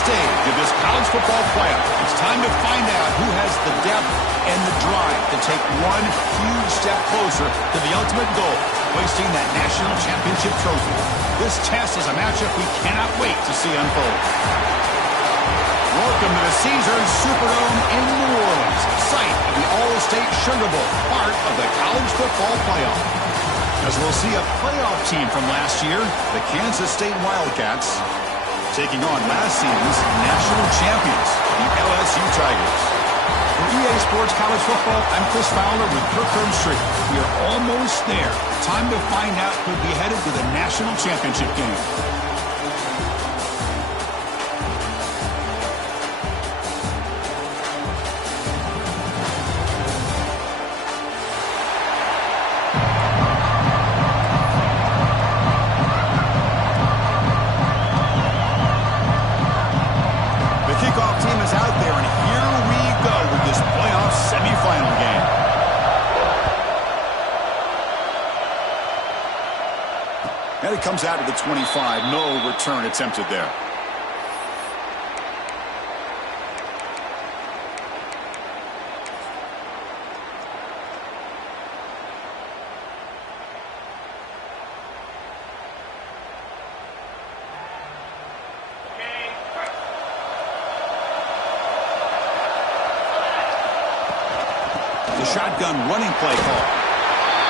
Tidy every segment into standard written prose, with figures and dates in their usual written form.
stage of this college football playoff. It's time to find out who has the depth and the drive to take one huge step closer to the ultimate goal, hoisting that national championship trophy. This test is a matchup we cannot wait to see unfold. Welcome to the Caesars Superdome in New Orleans, site of the All-State Sugar Bowl, part of the college football playoff. As we'll see a playoff team from last year, the Kansas State Wildcats, taking on last season's national champions, the LSU Tigers. For EA Sports College Football, I'm Chris Fowler with Kirk Herbstreit. We are almost there. Time to find out who'll be headed to the national championship game. And it comes out to the 25. No return attempted there. The shotgun running play call.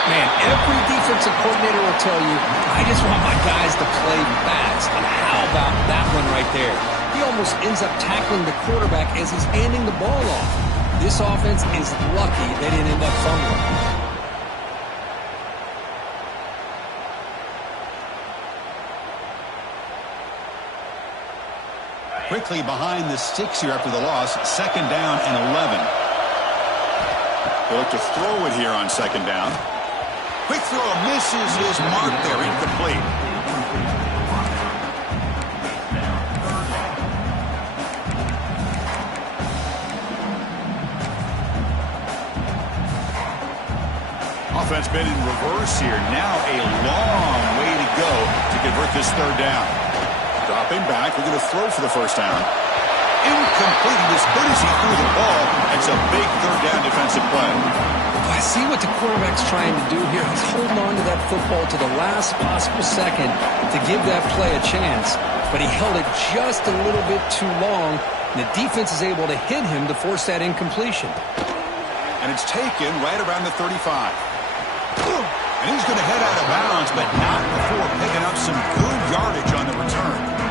Man, every defensive coordinator will tell you, I just want my guys to play fast. And how about that one right there? He almost ends up tackling the quarterback as he's handing the ball off. This offense is lucky they didn't end up fumbling. Quickly behind the sticks here after the loss, 2nd down and 11. They look to throw it here on 2nd down. Quick throw misses his mark there, incomplete. Offense been in reverse here. Now a long way to go to convert this 3rd down. Dropping back, we're going to throw for the 1st down. Incomplete. As good as he threw the ball, it's a big 3rd down defensive play. I see what the quarterback's trying to do here. He's holding on to that football to the last possible second to give that play a chance. But he held it just a little bit too long. And the defense is able to hit him to force that incompletion. And it's taken right around the 35. And he's going to head out of bounds, but not before picking up some good yardage on the return.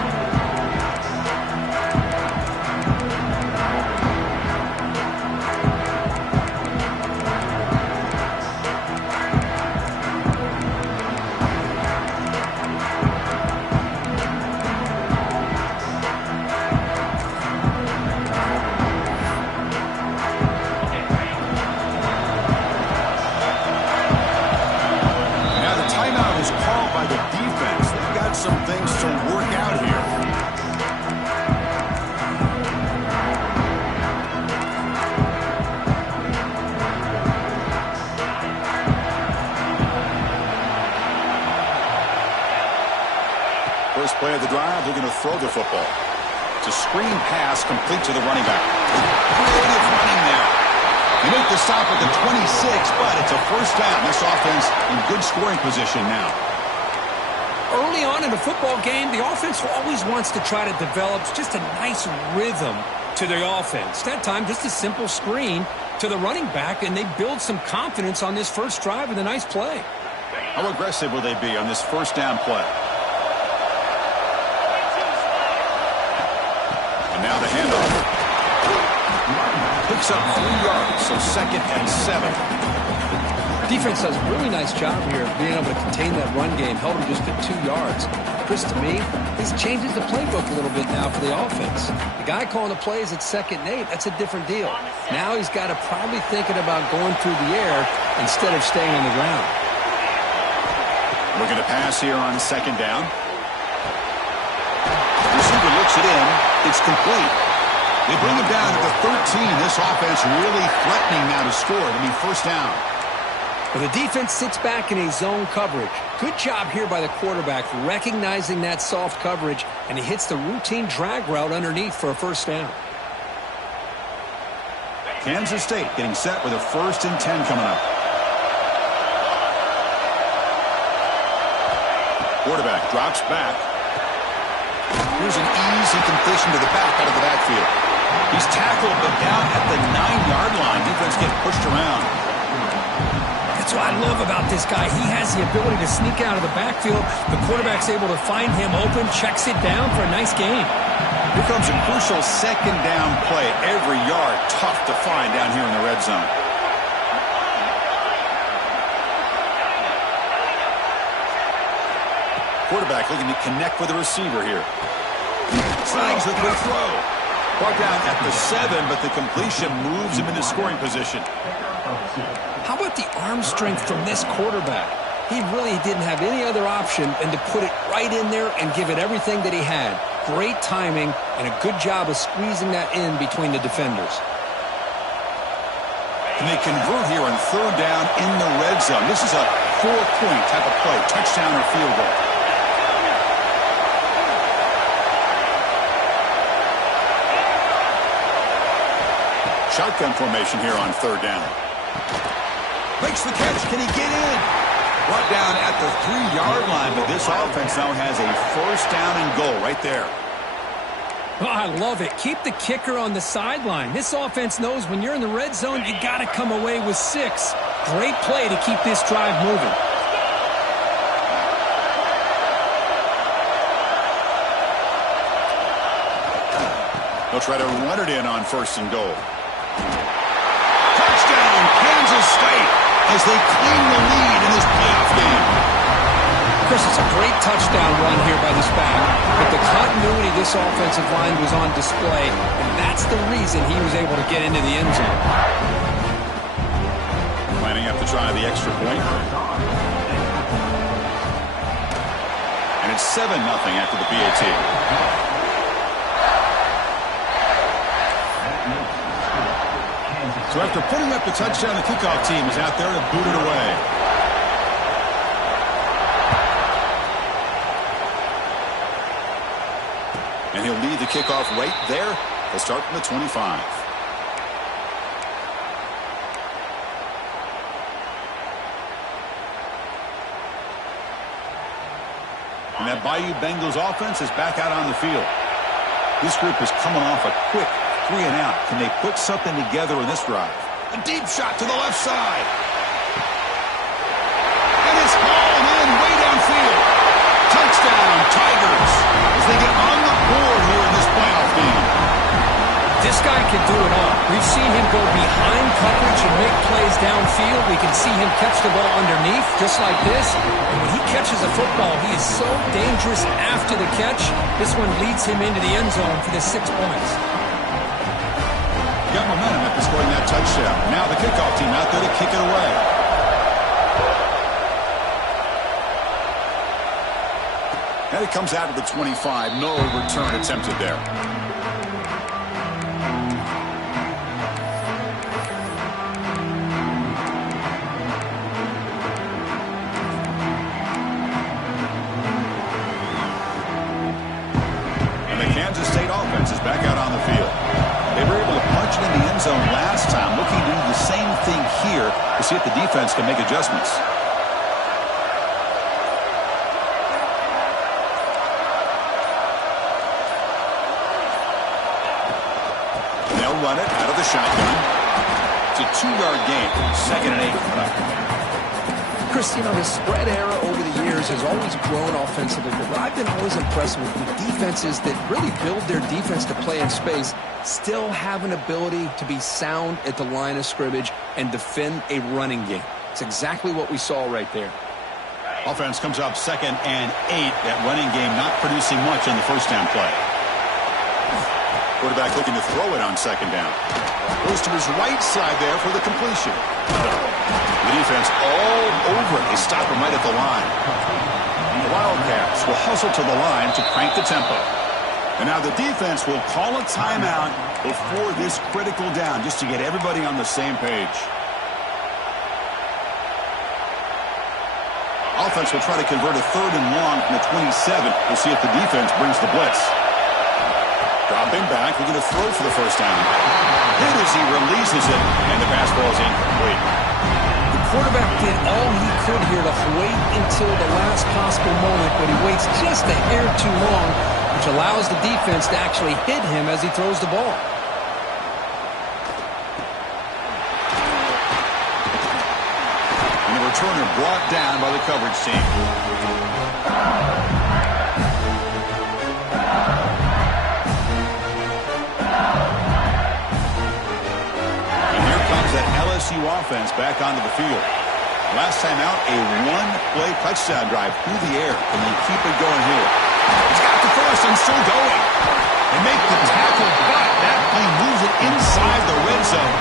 Some things to work out here. First play of the drive, they're going to throw the football. It's a screen pass complete to the running back. Creative running there. They make the stop at the 26, but it's a 1st down. This offense in good scoring position now. Early on in the football game, the offense always wants to try to develop just a nice rhythm to their offense. That time, just a simple screen to the running back, and they build some confidence on this first drive with a nice play. How aggressive will they be on this 1st down play? And now the handoff. Picks up 3 yards, so 2nd and 7. Defense does a really nice job here of being able to contain that run game. Held him just at 2 yards. Chris, to me, this changes the playbook a little bit now for the offense. The guy calling the plays at 2nd and 8, that's a different deal. Now he's got to probably thinking about going through the air instead of staying on the ground. Looking to pass here on 2nd down. Receiver looks it in. It's complete. They bring him down to the 13. This offense really threatening now to score. It'll be 1st down. Well, the defense sits back in a zone coverage. Good job here by the quarterback recognizing that soft coverage, and he hits the routine drag route underneath for a first down. Kansas State getting set with a 1st and 10 coming up. Quarterback drops back. Here's an easy completion to the back out of the backfield. He's tackled, but down at the 9-yard line. Defense getting pushed around. That's what I love about this guy. He has the ability to sneak out of the backfield. The quarterback's able to find him open, checks it down for a nice gain. Here comes a crucial 2nd down play. Every yard tough to find down here in the red zone. Quarterback looking to connect with the receiver here. Snags the quick throw. Brought down at the 7, but the completion moves him into scoring position. How about the arm strength from this quarterback? He really didn't have any other option than to put it right in there and give it everything that he had. Great timing and a good job of squeezing that in between the defenders. And they convert here on 3rd down in the red zone. This is a 4-point type of play, touchdown or field goal. Shotgun formation here on 3rd down. Makes the catch. Can he get in? Brought down at the 3-yard line, but this offense now has a 1st down and goal right there. Oh, I love it. Keep the kicker on the sideline. This offense knows when you're in the red zone, you got to come away with 6. Great play to keep this drive moving. They'll try to run it in on 1st and goal. Touchdown, Kansas State, as they claim the lead in this playoff game. Chris, it's a great touchdown run here by this back, but the continuity of this offensive line was on display, and that's the reason he was able to get into the end zone. Lining up to try the extra point. And it's 7-0 after the PAT. So after putting up the touchdown, the kickoff team is out there to boot it away. And he'll lead the kickoff right there. He'll start from the 25. And that Bayou Bengals offense is back out on the field. This group is coming off a quick 3-and-out. Can they put something together in this drive? A deep shot to the left side. And it's hauled in way downfield. Touchdown, Tigers, as they get on the board here in this playoff game. This guy can do it all. We've seen him go behind coverage and make plays downfield. We can see him catch the ball underneath, just like this. And when he catches a football, he is so dangerous after the catch. This one leads him into the end zone for the 6 points. Got momentum after scoring that touchdown. Now the kickoff team out there to kick it away. And it comes out of the 25. No return attempted there. And the Kansas State offense is back out on the field. They were able to punch it in the end zone last time, looking to do the same thing here to see if the defense can make adjustments. They'll run it out of the shotgun. It's a 2-yard gain. 2nd and 8 coming up. Chris, you know, the spread era over the years has always grown offensively, but what I've been always impressed with defenses that really build their defense to play in space still have an ability to be sound at the line of scrimmage and defend a running game. It's exactly what we saw right there. Offense comes up 2nd and 8. That running game not producing much on the 1st down play. Quarterback looking to throw it on 2nd down. Goes to his right side there for the completion. The defense all over it. They stop him right at the line. The Wildcats will hustle to the line to crank the tempo. And now the defense will call a timeout before this critical down just to get everybody on the same page. Offense will try to convert a 3rd and long from the 27. We'll see if the defense brings the blitz. Dropping back, looking to throw for the first down. Hit as he releases it, and the pass ball is incomplete. The quarterback did all he could here to wait until the last possible moment, but he waits just a hair too long, which allows the defense to actually hit him as he throws the ball. And the returner brought down by the coverage team. LSU offense back onto the field. Last time out, a one-play touchdown drive through the air. Can you keep it going here? He's got the first and still going. They make the tackle, but that play moves it inside the red zone.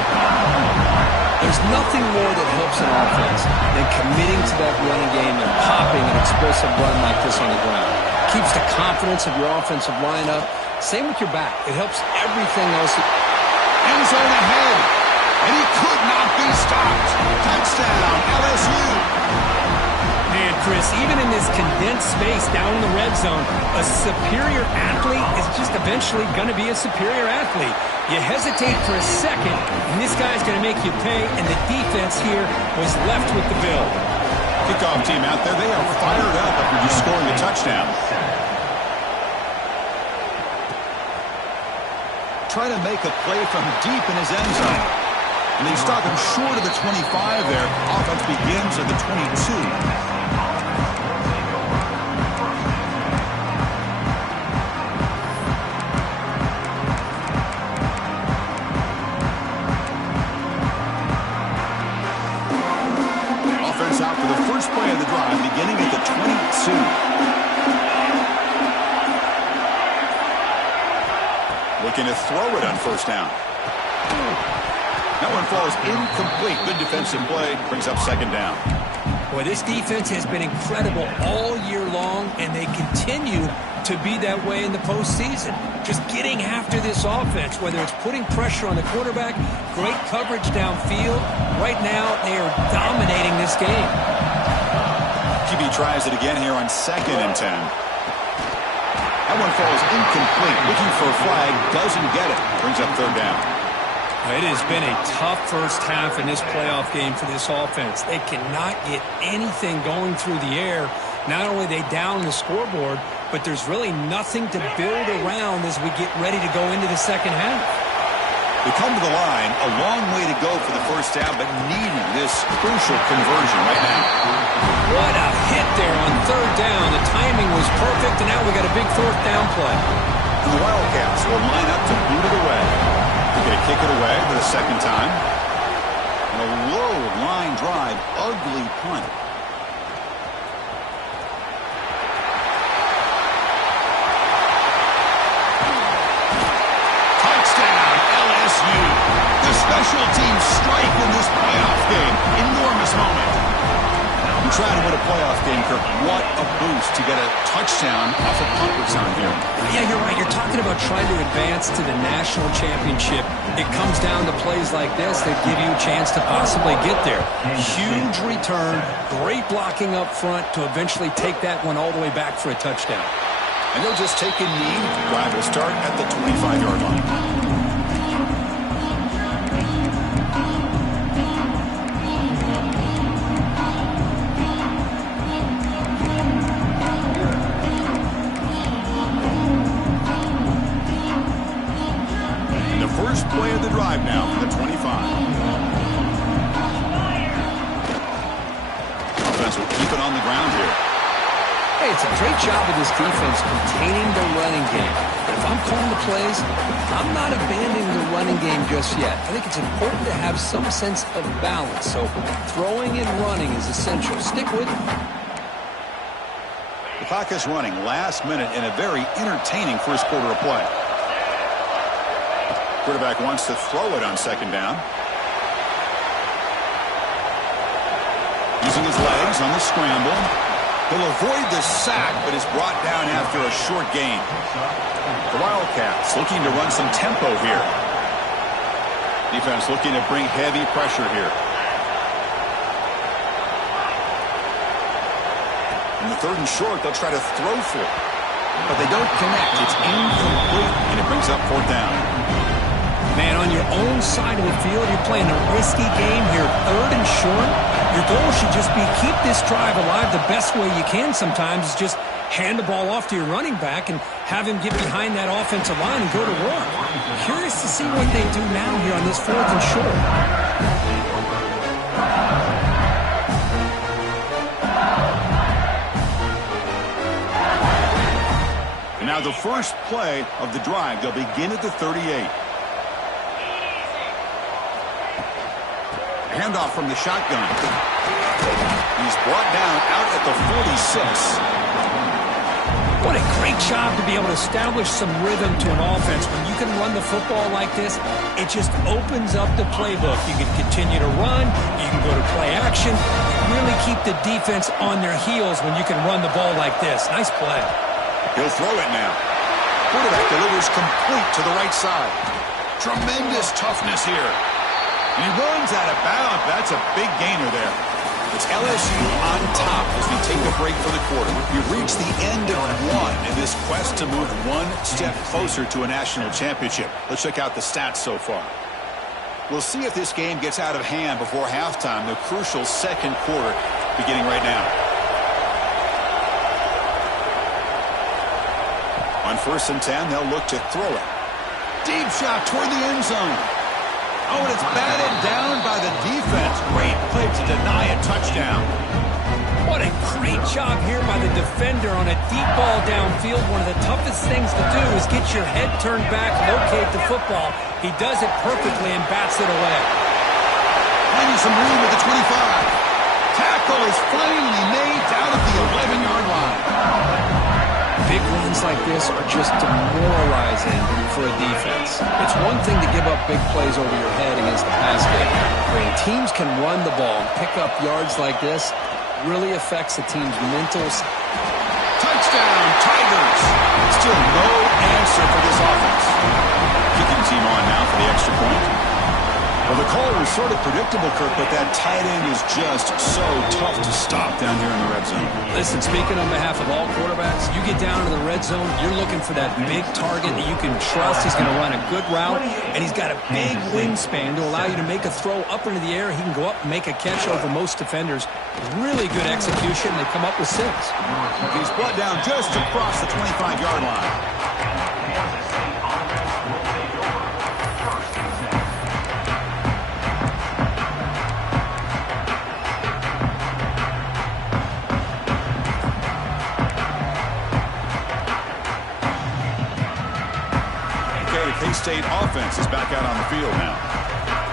There's nothing more that helps an offense than committing to that running game and popping an explosive run like this on the ground. Keeps the confidence of your offensive lineup. Same with your back. It helps everything else. End zone ahead. And he could not be stopped. Touchdown, LSU. Man, Chris, even in this condensed space down in the red zone, a superior athlete is just eventually going to be a superior athlete. You hesitate for a second, and this guy's going to make you pay, and the defense here was left with the bill. Kickoff team out there, they are fired up after just scoring a touchdown. Trying to make a play from deep in his end zone. And they stop him short of the 25 there. Offense begins at the 22. Offense out for the first play of the drive, beginning at the 22. Looking to throw it on first down. That one falls incomplete. Good defensive play. Brings up second down. Boy, this defense has been incredible all year long, and they continue to be that way in the postseason. Just getting after this offense, whether it's putting pressure on the quarterback, great coverage downfield. Right now, they are dominating this game. QB tries it again here on 2nd and 10. That one falls incomplete. Looking for a flag. Doesn't get it. Brings up third down. It has been a tough first half in this playoff game for this offense. They cannot get anything going through the air. Not only are they down the scoreboard, but there's really nothing to build around as we get ready to go into the second half. We come to the line, a long way to go for the first down, but needing this crucial conversion right now. What a hit there on third down. The timing was perfect, and now we got a big fourth down play. And the Wildcats will line up to boot it away. They're going to kick it away for the second time. And a low line drive, ugly punt. Touchdown, LSU. The special teams strike in this playoff game. Enormous moment. You try to win a playoff game, Kirk. What a boost to get a touchdown off a punt return here. Yeah, you're right. You're talking about trying to advance to the national championship. It comes down to plays like this that give you a chance to possibly get there. Huge return, great blocking up front to eventually take that one all the way back for a touchdown. And they'll just take a knee. Drive will start at the 25-yard line. First play of the drive now from the 25. Offense will keep it on the ground here. Hey, it's a great job of this defense containing the running game. But if I'm calling the plays, I'm not abandoning the running game just yet. I think it's important to have some sense of balance. So throwing and running is essential. Stick with it. The clock is running last minute in a very entertaining first quarter of play. Quarterback wants to throw it on second down. Using his legs on the scramble. He'll avoid the sack, but is brought down after a short gain. The Wildcats looking to run some tempo here. Defense looking to bring heavy pressure here. On the 3rd and short, they'll try to throw for it. But they don't connect. It's incomplete, and it brings up 4th down. Man, on your own side of the field, you're playing a risky game here. 3rd and short, your goal should just be keep this drive alive the best way you can sometimes is just hand the ball off to your running back and have him get behind that offensive line and go to work. Curious to see what they do now here on this 4th and short. And now the first play of the drive. They'll begin at the 38. Handoff from the shotgun. He's brought down out at the 46. What a great job to be able to establish some rhythm to an offense. When you can run the football like this, it just opens up the playbook. You can continue to run. You can go to play action. You really keep the defense on their heels when you can run the ball like this. Nice play. He'll throw it now. Quarterback delivers complete to the right side. Tremendous toughness here. And he runs out of bounds. That's a big gainer there. It's LSU on top as we take a break for the quarter. We've reached the end of one in this quest to move one step closer to a national championship. Let's check out the stats so far. We'll see if this game gets out of hand before halftime, the crucial 2nd quarter beginning right now. On 1st and 10, they'll look to throw it. Deep shot toward the end zone. Oh, and it's batted down by the defense. Great play to deny a touchdown. What a great job here by the defender on a deep ball downfield. One of the toughest things to do is get your head turned back, locate the football. He does it perfectly and bats it away. Finding some room at the 25. Tackle is finally made down at the 11-yard line. Big runs like this are just demoralizing for a defense. It's one thing to give up big plays over your head against the pass game. When teams can run the ball and pick up yards like this, it really affects the team's mental. Touchdown, Tigers. Still no answer for this offense. Kicking team on now for the extra point. Well, the call was sort of predictable, Kirk, but that tight end is just so tough to stop down here in the red zone. Listen, speaking on behalf of all quarterbacks, you get down to the red zone, you're looking for that big target that you can trust. He's going to run a good route, and he's got a big wingspan to allow you to make a throw up into the air. He can go up and make a catch over most defenders. Really good execution. They come up with 6. He's brought down just across the 25-yard line. K-State offense is back out on the field now.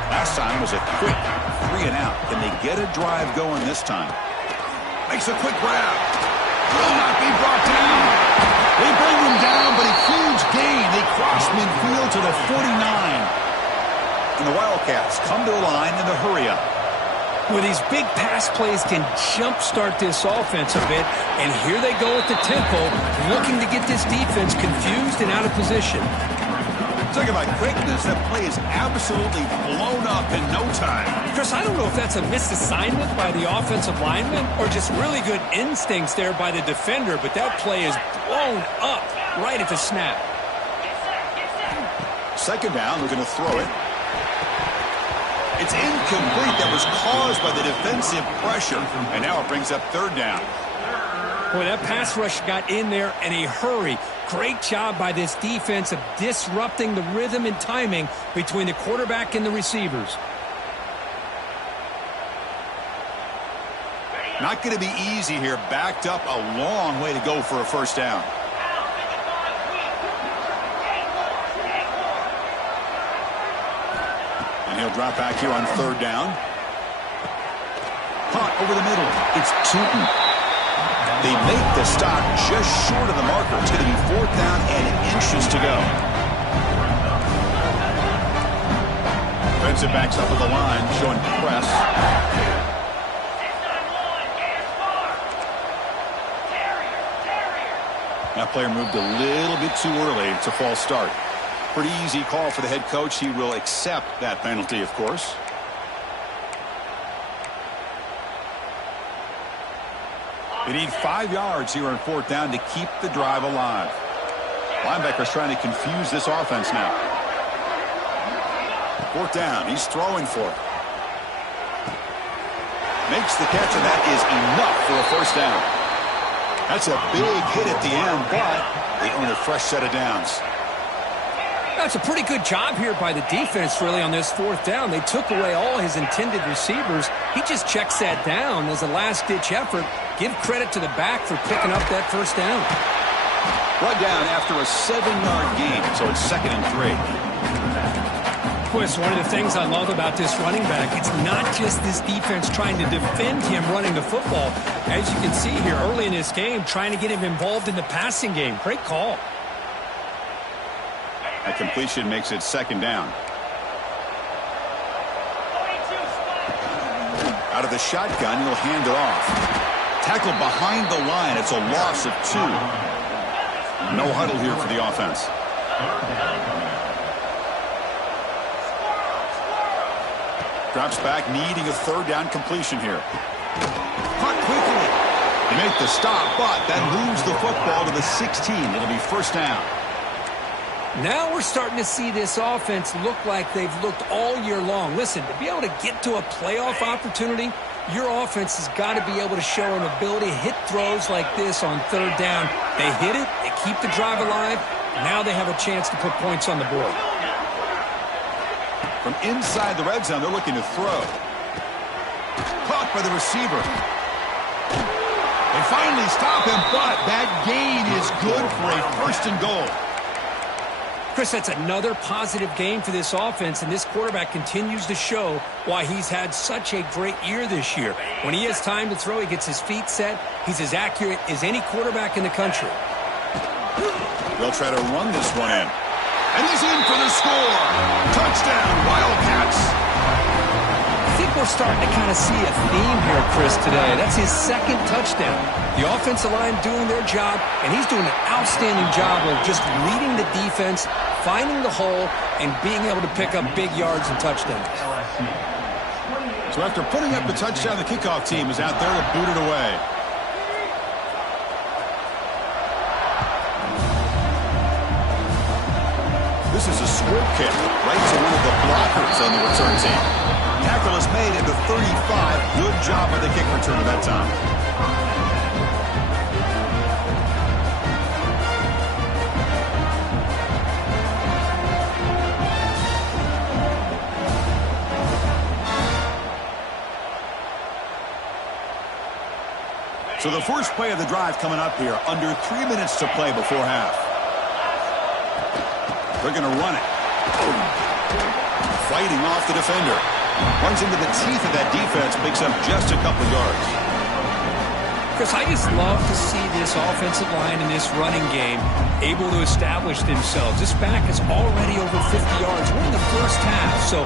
Last time was a quick 3 and out. Can they get a drive going this time? Makes a quick grab. Will not be brought down. They bring him down, but a huge gain. They cross midfield to the 49. And the Wildcats come to the line in the hurry-up. Where these big pass plays can jumpstart this offense a bit, and here they go at the tempo, looking to get this defense confused and out of position. Talking about quickness, that play is absolutely blown up in no time. Chris, I don't know if that's a misassignment by the offensive lineman or just really good instincts there by the defender, but that play is blown up right at the snap. 2nd down, they're going to throw it. It's incomplete. That was caused by the defensive pressure, and now it brings up 3rd down. Boy, that pass rush got in there in a hurry. Great job by this defense of disrupting the rhythm and timing between the quarterback and the receivers. Not going to be easy here. Backed up a long way to go for a 1st down. And he'll drop back here on 3rd down. Caught over the middle. It's Tootin. They make the stop just short of the marker. It's going to be 4th down and inches to go. Defensive backs up at the line, showing press. That player moved a little bit too early. It's a false start. Pretty easy call for the head coach. He will accept that penalty, of course. They need 5 yards here on 4th down to keep the drive alive. Linebacker's trying to confuse this offense now. 4th down. He's throwing for it. Makes the catch, and that is enough for a 1st down. That's a big hit at the end, but they earn a fresh set of downs. That's a pretty good job here by the defense, really, on this 4th down. They took away all his intended receivers. He just checks that down as a last-ditch effort. Give credit to the back for picking up that 1st down. Brought down after a 7-yard gain, so it's 2nd and 3. Chris, one of the things I love about this running back, it's not just this defense trying to defend him running the football. As you can see here early in this game, trying to get him involved in the passing game. Great call. That completion makes it 2nd down. Out of the shotgun, he'll hand it off. Tackled behind the line. It's a loss of 2. No huddle here for the offense. Drops back, needing a 3rd down completion here. Caught quickly. They make the stop, but that moves the football to the 16. It'll be 1st down. Now we're starting to see this offense look like they've looked all year long. Listen, to be able to get to a playoff opportunity, your offense has got to be able to show an ability to hit throws like this on 3rd down. They hit it, they keep the drive alive, now they have a chance to put points on the board. From inside the red zone, they're looking to throw. Caught by the receiver. They finally stop him, but that gain is good for a 1st and goal. Chris, that's another positive game for this offense, and this quarterback continues to show why he's had such a great year this year. When he has time to throw, he gets his feet set. He's as accurate as any quarterback in the country. They'll try to run this one in. And he's in for the score. Touchdown, Wildcats. I think we're starting to kind of see a theme here, Chris, today. That's his 2nd touchdown. The offensive line doing their job, and he's doing an outstanding job of just reading the defense, finding the hole, and being able to pick up big yards and touchdowns. So after putting up the touchdown, the kickoff team is out there to boot it away. This is a squirt kick right to one of the blockers on the return team. Tackle is made at the 35. Good job by the kick return at that time. So the first play of the drive coming up here, under 3 minutes to play before half. They're going to run it. Fighting off the defender. Runs into the teeth of that defense, picks up just a couple yards. Chris, I just love to see this offensive line in this running game able to establish themselves. This back is already over 50 yards. We're in the first half, so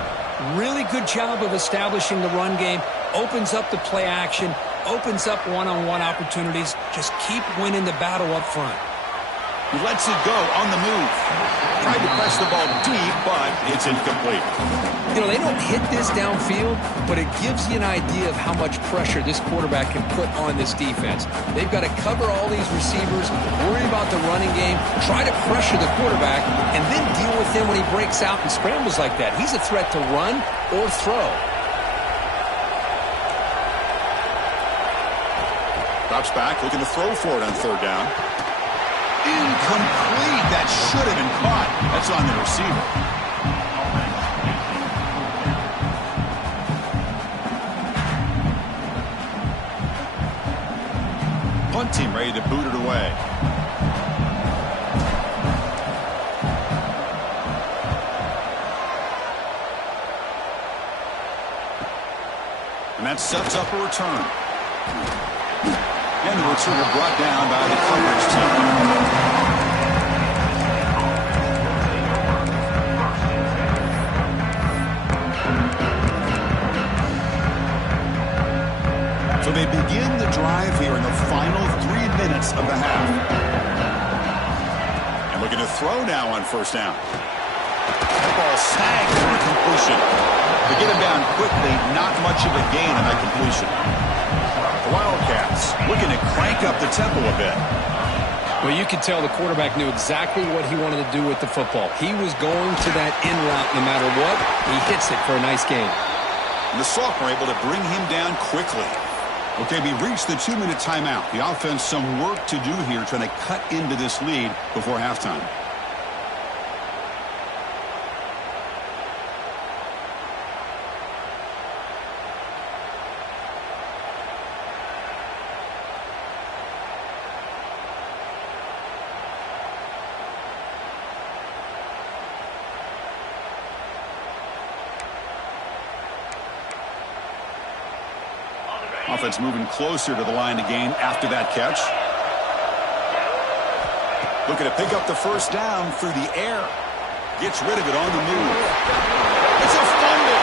really good job of establishing the run game. Opens up the play action, opens up one-on-one opportunities. Just keep winning the battle up front. He lets it go on the move. Tried to press the ball deep, but it's incomplete. You know, they don't hit this downfield, but it gives you an idea of how much pressure this quarterback can put on this defense. They've got to cover all these receivers, worry about the running game, try to pressure the quarterback, and then deal with him when he breaks out and scrambles like that. He's a threat to run or throw. Drops back, looking to throw for it on 3rd down. Incomplete. That should have been caught. That's on the receiver. Punt team ready to boot it away. And that sets up a return. And the returner brought down by the coverage team. So they begin the drive here in the final 3 minutes of the half. And looking to throw now on 1st down. That ball snagged for a completion. They get him down quickly, not much of a gain on that completion. The Wildcats looking to crank up the tempo a bit. Well, you could tell the quarterback knew exactly what he wanted to do with the football. He was going to that in route no matter what. He hits it for a nice gain. And the sophomore able to bring him down quickly. Okay, we reached the 2-minute timeout. The offense some work to do here trying to cut into this lead before halftime. Offense moving closer to the line to gain after that catch. Looking to pick up the first down through the air. Gets rid of it on the move. It's a fumble.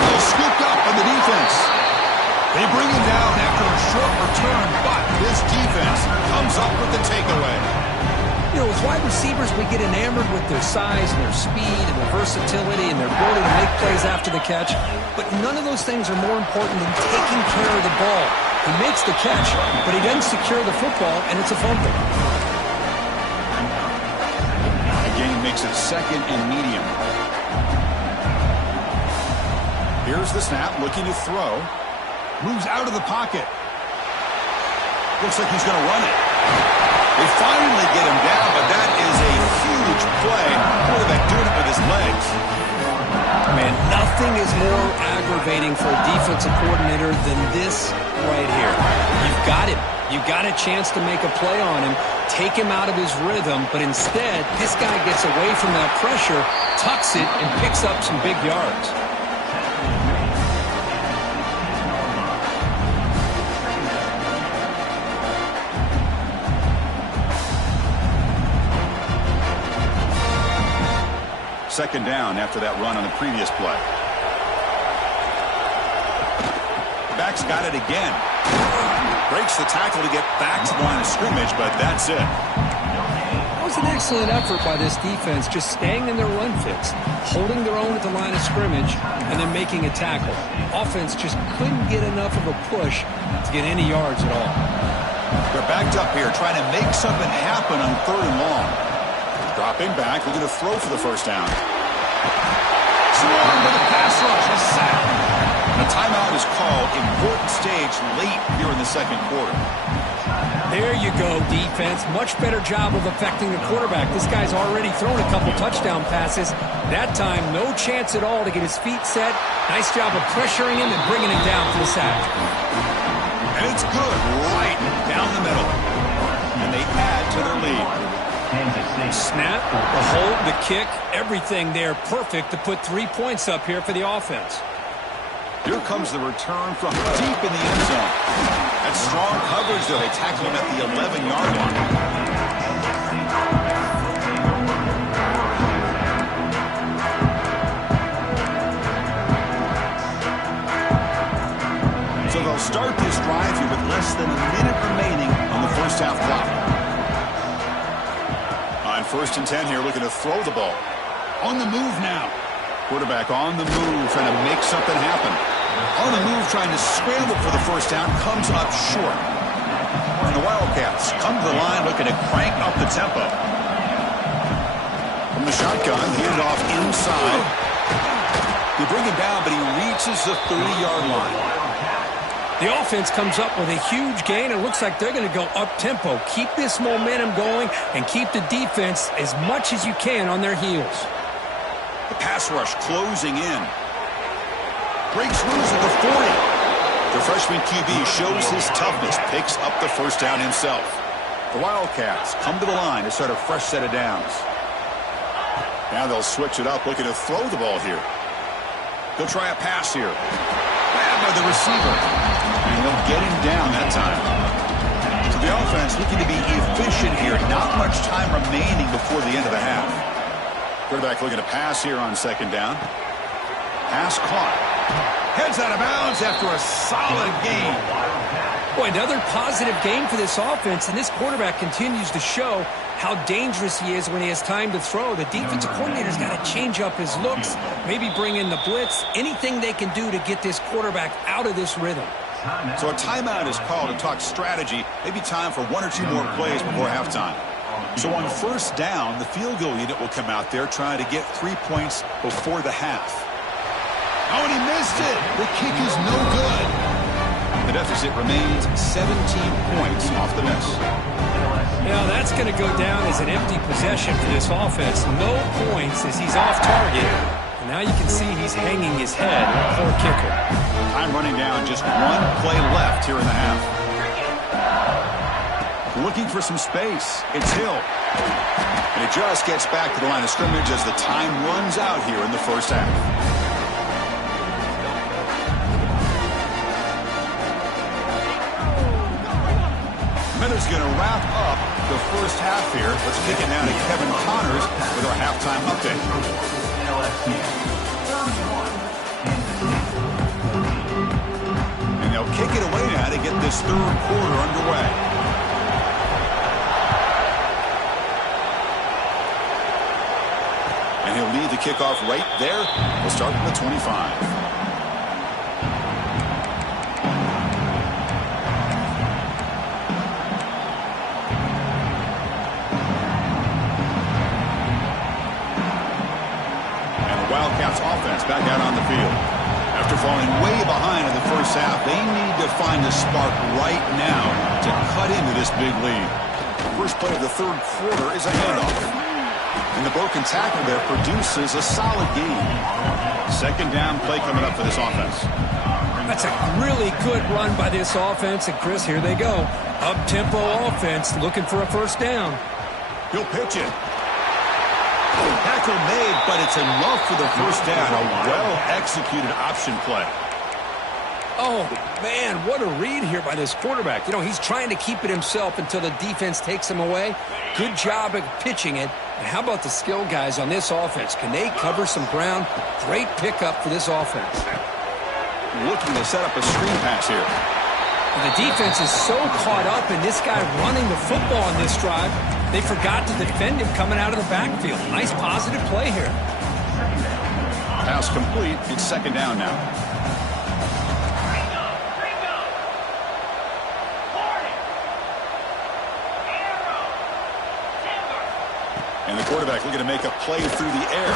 Well scooped up on the defense. They bring him down after a short return, but this defense comes up with the takeaway. You know, with wide receivers, we get enamored with their size and their speed and their versatility and their ability to make plays after the catch. But none of those things are more important than taking care of the ball. He makes the catch, but he doesn't secure the football, and it's a fumble. The gain makes it 2nd and medium. Here's the snap, looking to throw. Moves out of the pocket. Looks like he's going to run it. They finally get him down, but that is a huge play. Quarterback doing it with his legs. Man, nothing is more aggravating for a defensive coordinator than this right here. You've got him. You've got a chance to make a play on him, take him out of his rhythm, but instead, this guy gets away from that pressure, tucks it, and picks up some big yards. Second down after that run on the previous play. Back's got it again. Breaks the tackle to get back to the line of scrimmage, but that's it. That was an excellent effort by this defense, just staying in their run fits, holding their own at the line of scrimmage, and then making a tackle. Offense just couldn't get enough of a push to get any yards at all. They're backed up here, trying to make something happen on 3rd and long. Dropping back, looking to throw for the first down. Swarm with a pass rush, a sack. A timeout is called. Important stage late here in the 2nd quarter. There you go, defense. Much better job of affecting the quarterback. This guy's already thrown a couple touchdown passes. That time, no chance at all to get his feet set. Nice job of pressuring him and bringing him down for the sack. And it's good, right down the middle. And they add to their lead. Snap, the hold, the kick, everything there perfect to put 3 points up here for the offense. Here comes the return from deep in the end zone. That's strong coverage, though. They tackle him at the 11-yard line. So they'll start this drive here with less than a minute remaining on the first half clock. On 1st and 10 here, looking to throw the ball. On the move now. Quarterback on the move, trying to make something happen. On the move, trying to scramble for the first down, comes up short. And the Wildcats come to the line looking to crank up the tempo. From the shotgun, hand off inside. They bring him down, but he reaches the 30-yard line. The offense comes up with a huge gain. It looks like they're going to go up-tempo. Keep this momentum going and keep the defense as much as you can on their heels. The pass rush closing in. Breaks loose at the 40. The freshman QB shows his toughness, picks up the first down himself. The Wildcats come to the line to start a fresh set of downs. Now they'll switch it up, looking to throw the ball here. They'll try a pass here. Grabbed by the receiver. And they'll get him down that time. So the offense looking to be efficient here. Not much time remaining before the end of the half. Quarterback looking to pass here on 2nd down. Pass caught. Heads out of bounds after a solid game. Boy, another positive game for this offense, and this quarterback continues to show how dangerous he is when he has time to throw. The defensive coordinator's got to change up his looks, maybe bring in the blitz, anything they can do to get this quarterback out of this rhythm. So a timeout is called to talk strategy. Maybe time for 1 or 2 more plays before halftime. So on first down, the field goal unit will come out there trying to get 3 points before the half. Oh, and he missed it. The kick is no good. The deficit remains 17 points off the miss. Now that's going to go down as an empty possession for this offense. No points as he's off target. And now you can see he's hanging his head. Poor kicker. Time running down, just 1 play left here in the half. Looking for some space. It's Hill. And it just gets back to the line of scrimmage as the time runs out here in the first half. Miller's going to wrap up the first half here. Let's kick it now to Kevin Connors with our halftime update. And they'll kick it away now to get this third quarter underway. And he'll lead the kickoff right there. We'll start from the 25. Offense back out on the field. After falling way behind in the first half, they need to find a spark right now to cut into this big lead. First play of the third quarter is a handoff. And the broken tackle there produces a solid gain. Second down play coming up for this offense. That's a really good run by this offense. And Chris, here they go. Up-tempo offense looking for a first down. He'll pitch it. Tackle made, but it's enough for the first down. A well-executed option play. Oh, man, what a read here by this quarterback. You know, he's trying to keep it himself until the defense takes him away. Good job of pitching it. And how about the skill guys on this offense? Can they cover some ground? Great pickup for this offense. Looking to set up a screen pass here. The defense is so caught up in this guy running the football on this drive, they forgot to defend him coming out of the backfield. Nice positive play here. Pass complete. It's second down now. And the quarterback looking to make a play through the air.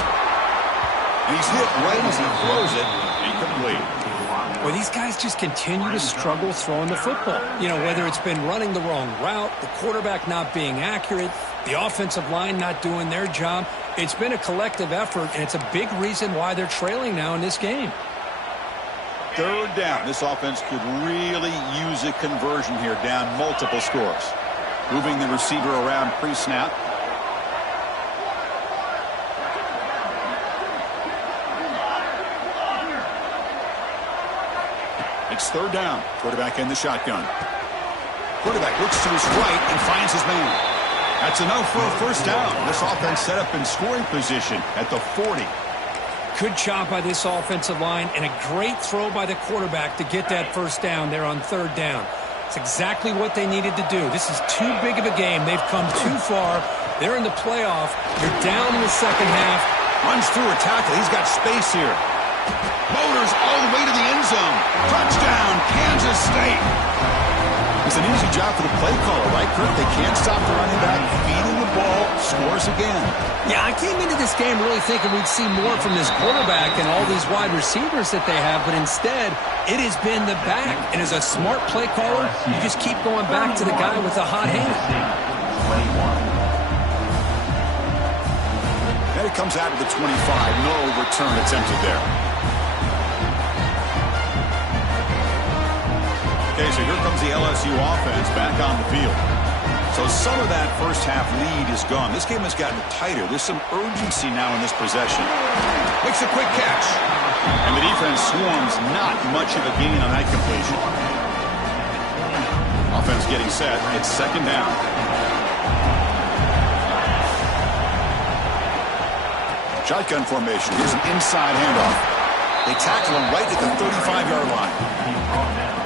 And he's hit right as he throws it. Incomplete. Well, these guys just continue to struggle throwing the football. You know, whether it's been running the wrong route, the quarterback not being accurate, the offensive line not doing their job. It's been a collective effort, and it's a big reason why they're trailing now in this game. Third down. This offense could really use a conversion here, down multiple scores. Moving the receiver around pre-snap. It's third down. Quarterback in the shotgun. Quarterback looks to his right and finds his man. That's enough for a first down. This offense set up in scoring position at the 40. Good job by this offensive line and a great throw by the quarterback to get that first down there on third down. It's exactly what they needed to do. This is too big of a game. They've come too far. They're in the playoff. You're down in the second half. Runs through a tackle. He's got space here. Motors all the way to the end zone. Touchdown, Kansas State. It's an easy job for the play caller, right, Kurt? They can't stop the running back. Feeding the ball, scores again. Yeah, I came into this game really thinking we'd see more from this quarterback and all these wide receivers that they have, but instead, it has been the back. And as a smart play caller, you just keep going back to the guy with the hot hand. And it comes out of the 25. No return attempted there. Okay, so here comes the LSU offense back on the field. So some of that first half lead is gone. This game has gotten tighter. There's some urgency now in this possession. Makes a quick catch. And the defense swarms, not much of a gain on that completion. Offense getting set. It's second down. Shotgun formation. Here's an inside handoff. They tackle him right at the 35-yard line.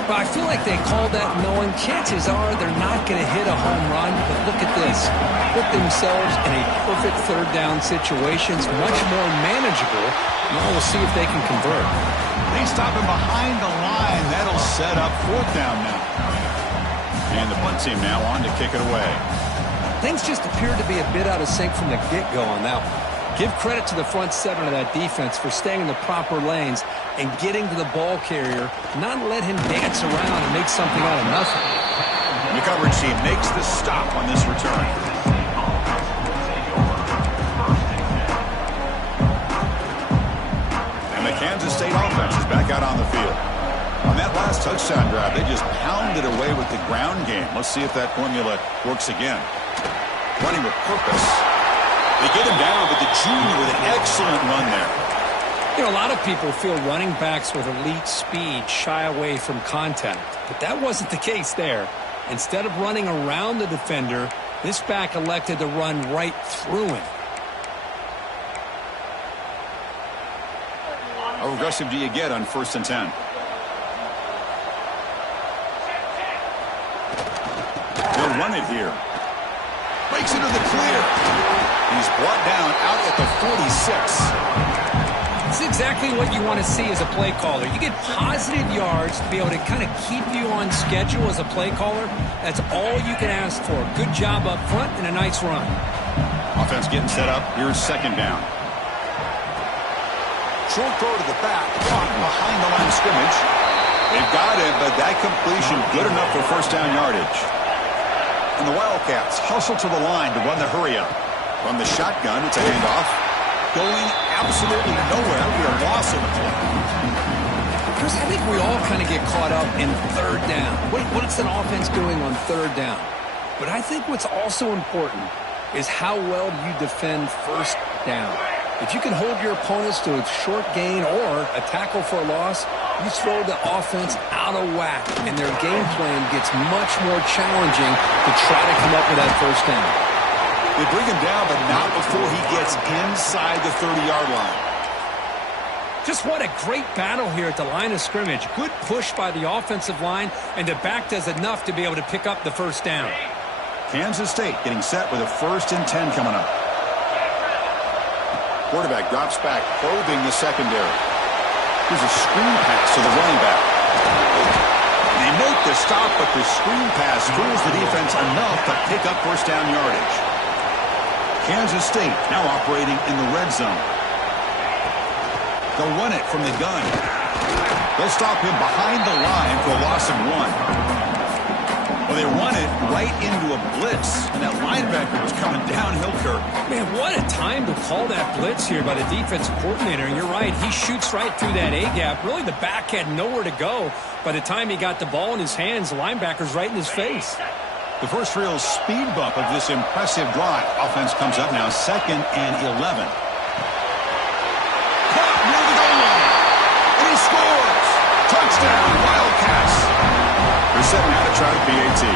But I feel like they called that knowing chances are they're not going to hit a home run. But look at this. Put themselves in a perfect third down situation. It's much more manageable. Now we'll see if they can convert. They stop him behind the line. That'll set up fourth down now. And the punt team now on to kick it away. Things just appear to be a bit out of sync from the get-go on that one. Give credit to the front seven of that defense for staying in the proper lanes and getting to the ball carrier, not let him dance around and make something out of nothing. The coverage team makes the stop on this return. And the Kansas State offense is back out on the field. On that last touchdown drive, they just pounded away with the ground game. Let's see if that formula works again. Running with purpose. They get him down, but the junior with an excellent run there. You know, a lot of people feel running backs with elite speed shy away from contact, but that wasn't the case there. Instead of running around the defender, this back elected to run right through him. How aggressive do you get on 1st and 10? They'll run it here. Breaks into the clear. He's brought down out at the 46. It's exactly what you want to see as a play caller. You get positive yards to be able to kind of keep you on schedule as a play caller. That's all you can ask for. Good job up front and a nice run. Offense getting set up. Here's 2nd down. Short throw to the back, caught behind the line of scrimmage. They've got it, but that completion good enough for 1st down yardage. And the Wildcats hustle to the line to run the hurry-up. From the shotgun, it's a handoff. Going absolutely nowhere. We are lost in the play. Chris, I think we all kind of get caught up in 3rd down. What's an offense doing on 3rd down? But I think what's also important is how well you defend 1st down. If you can hold your opponents to a short gain or a tackle for a loss, you throw the offense out of whack, and their game plan gets much more challenging to try to come up with that 1st down. They bring him down, but not before he gets inside the 30-yard line. Just what a great battle here at the line of scrimmage. Good push by the offensive line, and the back does enough to be able to pick up the 1st down. Kansas State getting set with a 1st and 10 coming up. Quarterback drops back, probing the secondary. Here's a screen pass to the running back. They make the stop, but the screen pass fools the defense enough to pick up 1st down yardage. Kansas State now operating in the red zone. They'll run it from the gun. They'll stop him behind the line for a loss of 1. Well, they run it right into a blitz, and that linebacker was coming downhill, Kirk. Man, what a time to call that blitz here by the defensive coordinator. And you're right, he shoots right through that A-gap. Really, the back had nowhere to go. By the time he got the ball in his hands, the linebacker's right in his face. The first real speed bump of this impressive drive. Offense comes up now 2nd and 11. Caught near the goal line. And he scores. Touchdown, Wildcats. They're setting out to try the PAT.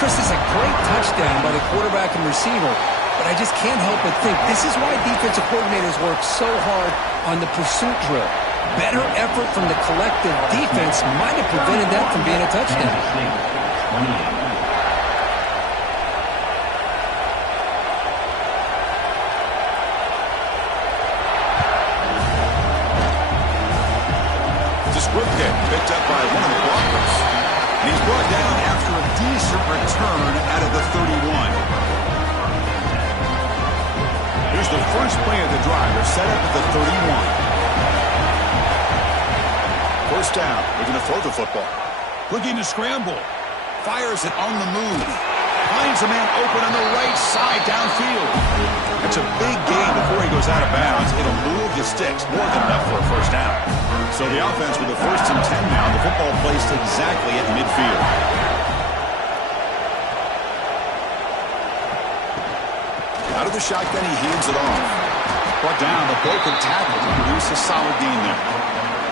Chris, is a great touchdown by the quarterback and receiver, but I just can't help but think this is why defensive coordinators work so hard on the pursuit drill. Better effort from the collective defense might have prevented that from being a touchdown. Picked up by one of the blockers. And he's brought down after a decent return out of the 31. Here's the first play of the drive. They're set up at the 31. 1st down. They're going to throw the football. Looking to scramble. Fires it on the move. Finds a man open on the right side downfield. That's a big gain before he goes out of bounds. It'll move the sticks. More than enough for a 1st down. So the offense with the 1st and 10 now. The football placed exactly at midfield. Out of the shotgun, he hands it off. Brought down the broken tackle to produce a solid gain there.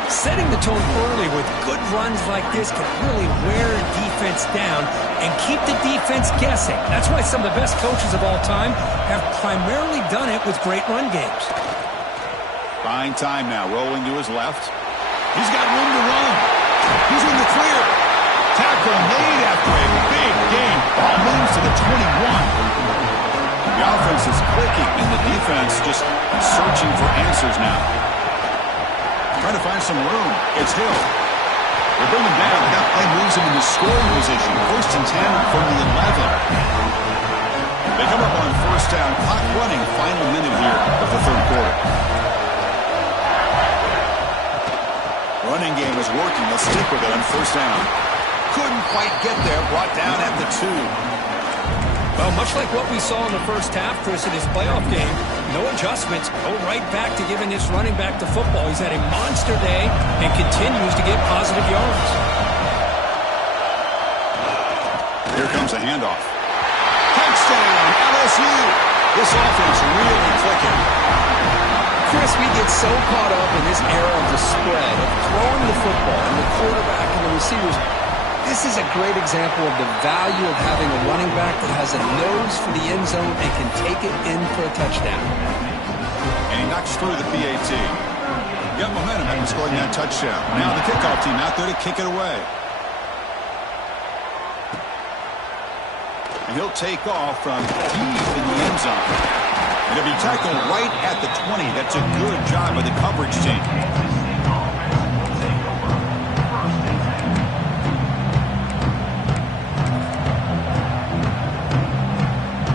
Setting the tone early with good runs like this can really wear a defense down and keep the defense guessing. That's why some of the best coaches of all time have primarily done it with great run games. Buying time now, rolling to his left. He's got room to run. He's in the clear. Tackle made after a big gain. Ball moves to the 21. The offense is clicking, and the defense just searching for answers now. Trying to find some room. It's Hill. They bring him down. That play moves him into scoring position. 1st and 10 from the 11. They come up on 1st down. Clock running. Final minute here of the 3rd quarter. Running game is working. Let's stick with it on 1st down. Couldn't quite get there. Brought down at the 2. Well, much like what we saw in the 1st half, Chris, in his playoff game, no adjustments. Go right back to giving this running back the football. He's had a monster day and continues to get positive yards. Here comes a handoff. Touchdown, LSU. This offense really clicking. Chris, we get so caught up in this era of the spread, of throwing the football, and the quarterback and the receivers. This is a great example of the value of having a running back that has a nose for the end zone and can take it in for a touchdown. And he knocks through the PAT. Got momentum after scoring that touchdown. Now the kickoff team out there to kick it away. And he'll take off from deep in the end zone. And he'll be tackled right at the 20. That's a good job by the coverage team.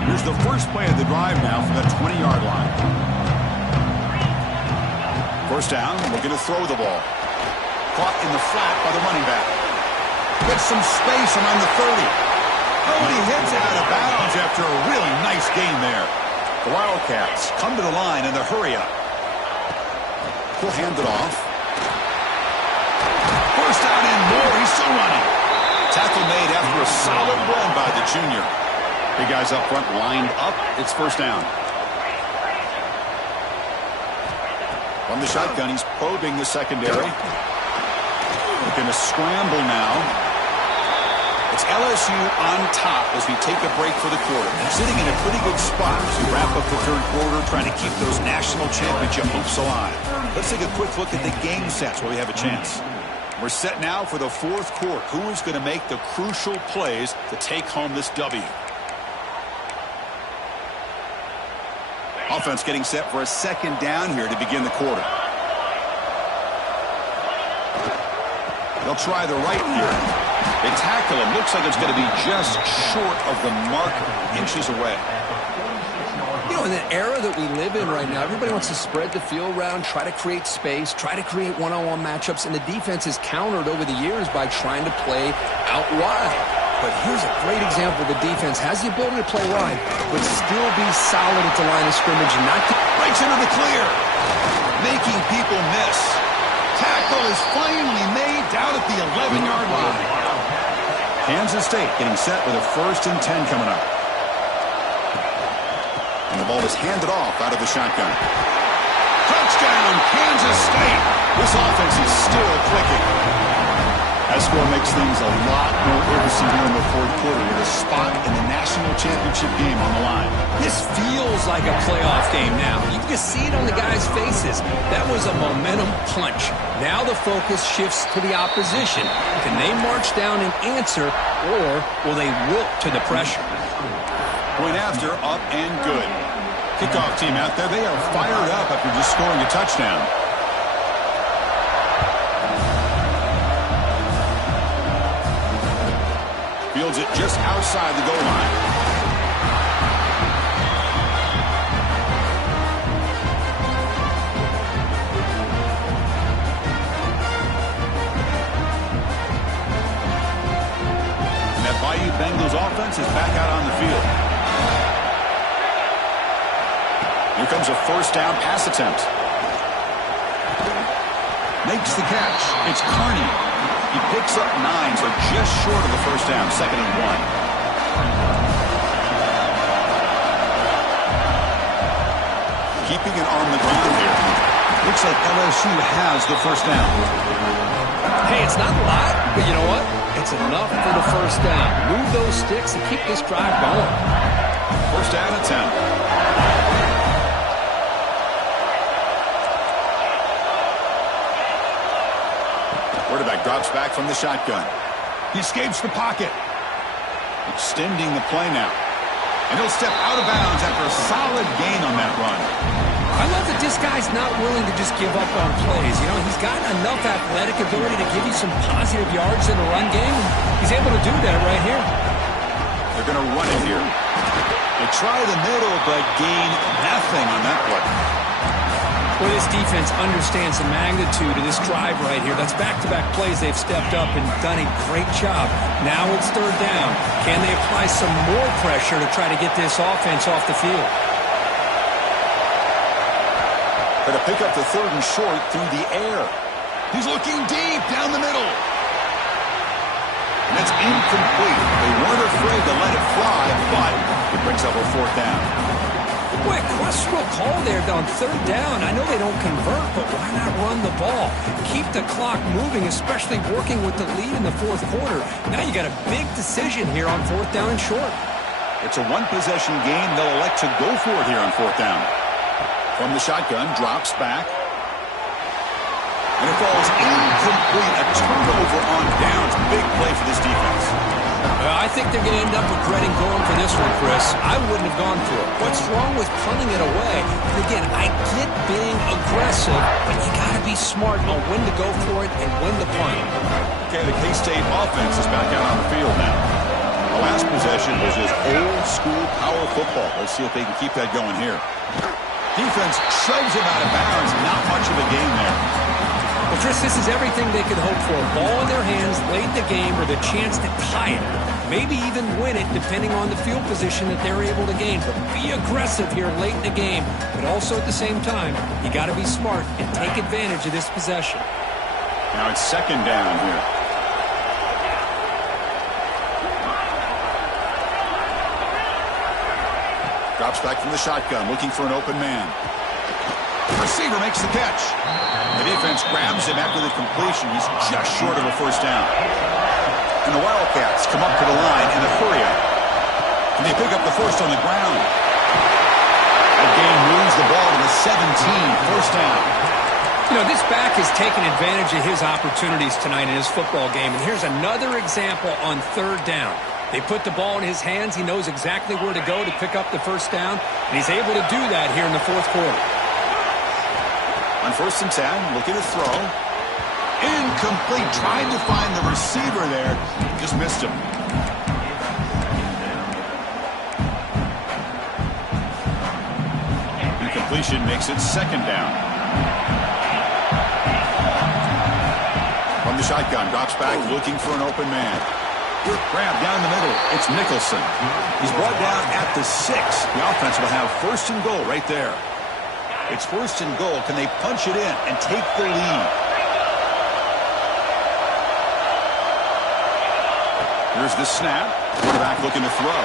Here's the first play of the drive now from the 20-yard line. 1st down, looking to throw the ball. Caught in the flat by the running back. Gets some space around the 30. Oh, and he hits it out of bounds after a really nice gain there. The Wildcats come to the line in the hurry-up. He'll hand it off. 1st down and more. He's still running. Tackle made after a solid run by the junior. Big guys up front lined up. It's 1st down. From the shotgun, he's probing the secondary. Looking to scramble now. It's LSU on top as we take a break for the quarter. Sitting in a pretty good spot as we wrap up the 3rd quarter, trying to keep those national championship hopes alive. Let's take a quick look at the game sets where we have a chance. We're set now for the 4th quarter. Who is going to make the crucial plays to take home this W? Offense getting set for a 2nd down here to begin the quarter. They'll try the right here. They tackle him. Looks like it's going to be just short of the marker, inches away. You know, in the era that we live in right now, everybody wants to spread the field around, try to create space, try to create one-on-one matchups, and the defense is countered over the years by trying to play out wide. But here's a great example. The defense has the ability to play wide, but still be solid at the line of scrimmage and not get Breaks into the clear. Making people miss. Tackle is finally made down at the 11-yard line. Kansas State getting set with a 1st and 10 coming up. And the ball is handed off out of the shotgun. Touchdown, Kansas State. This offense is still clicking. That score makes things a lot more interesting here in the 4th quarter with a spot in the national championship game on the line. This feels like a playoff game now. You can just see it on the guys' faces. That was a momentum punch. Now the focus shifts to the opposition. Can they march down and answer, or will they wilt to the pressure? Point after, up and good. Kickoff team out there, they are fired up after just scoring a touchdown. Fields it just outside the goal line. And that Bayou Bengals offense is back out on the field. Here comes a 1st down pass attempt. Makes the catch. It's Carney. He picks up 9, so just short of the 1st down, 2nd and 1. Keeping it on the ground here. Looks like LSU has the 1st down. Hey, it's not a lot, but you know what? It's enough for the 1st down. Move those sticks and keep this drive going. 1st down attempt. drops back from the shotgun. He escapes the pocket. Extending the play now. And he'll step out of bounds after a solid gain on that run. I love that this guy's not willing to just give up on plays. You know, he's got enough athletic ability to give you some positive yards in the run game. He's able to do that right here. They're going to run it here. They try the middle, but gain nothing on that play. Well, this defense understands the magnitude of this drive right here. That's back-to-back plays. They've stepped up and done a great job. Now it's third down. Can they apply some more pressure to try to get this offense off the field? Going to pick up the third and short through the air. He's looking deep down the middle. And it's incomplete. They weren't afraid to let it fly, but it brings up a fourth down. Boy, a questionable call there on third down. I know they don't convert, but why not run the ball? Keep the clock moving, especially working with the lead in the fourth quarter. Now you got a big decision here on fourth down and short. It's a one-possession game. They'll elect to go for it here on fourth down. From the shotgun, drops back. And it falls incomplete. A turnover on downs. Big play for this defense. I think they're going to end up regretting going for this one, Chris. I wouldn't have gone for it. What's wrong with punting it away? And again, I get being aggressive, but you got to be smart on when to go for it and when to punt. Okay, the K-State offense is back out on the field now. The last possession was just old-school power football. Let's see if they can keep that going here. Defense shoves him out of bounds. Not much of a gain there. Well, Chris, this is everything they could hope for. Ball in their hands late in the game with a chance to tie it. Maybe even win it depending on the field position that they're able to gain. But be aggressive here late in the game. But also at the same time, you got to be smart and take advantage of this possession. Now it's second down here. Drops back from the shotgun, looking for an open man. The receiver makes the catch. The defense grabs him after the completion. He's just short of a first down. And the Wildcats come up to the line in a hurry-up. And they pick up the first on the ground. That game moves the ball to the 17, first down. You know, this back has taken advantage of his opportunities tonight in his football game. And here's another example on third down. They put the ball in his hands. He knows exactly where to go to pick up the first down. And he's able to do that here in the fourth quarter. On first and 10, looking to throw. Incomplete. Trying to find the receiver there. Just missed him. Incompletion makes it second down. From the shotgun, drops back, looking for an open man. Grab down the middle. It's Nicholson. He's brought down at the 6. The offense will have first and goal right there. It's first and goal. Can they punch it in and take the lead? Here's the snap. Quarterback looking to throw.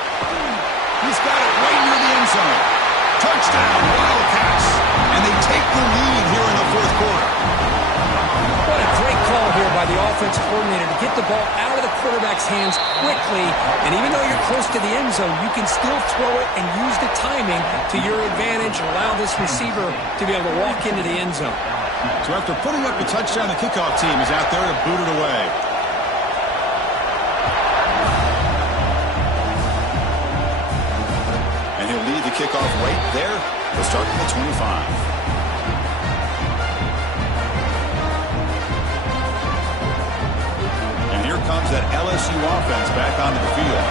He's got it right near the end zone. Touchdown, Wildcats. And they take the lead here in the fourth quarter. What a great call here by the offense coordinator to get the ball out of the quarterback's hands quickly. And even though you're close to the end zone, you can still throw it and use the timing to your advantage and allow this receiver to be able to walk into the end zone. So after putting up the touchdown, the kickoff team is out there to boot it away. And he'll lead the kickoff right there. He'll start at the 25. Comes that LSU offense back onto the field.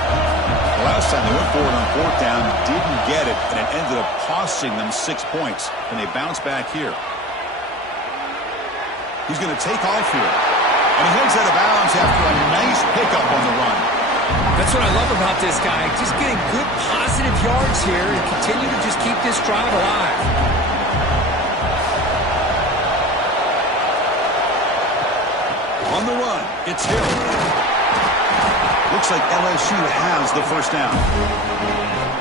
The last time they went forward on fourth down, didn't get it, and it ended up costing them 6 points, and they bounce back here. He's going to take off here, and he heads out of bounds after a nice pickup on the run. That's what I love about this guy, just getting good positive yards here and continue to just keep this drive alive. On the run, it's Hill. Looks like LSU has the first down.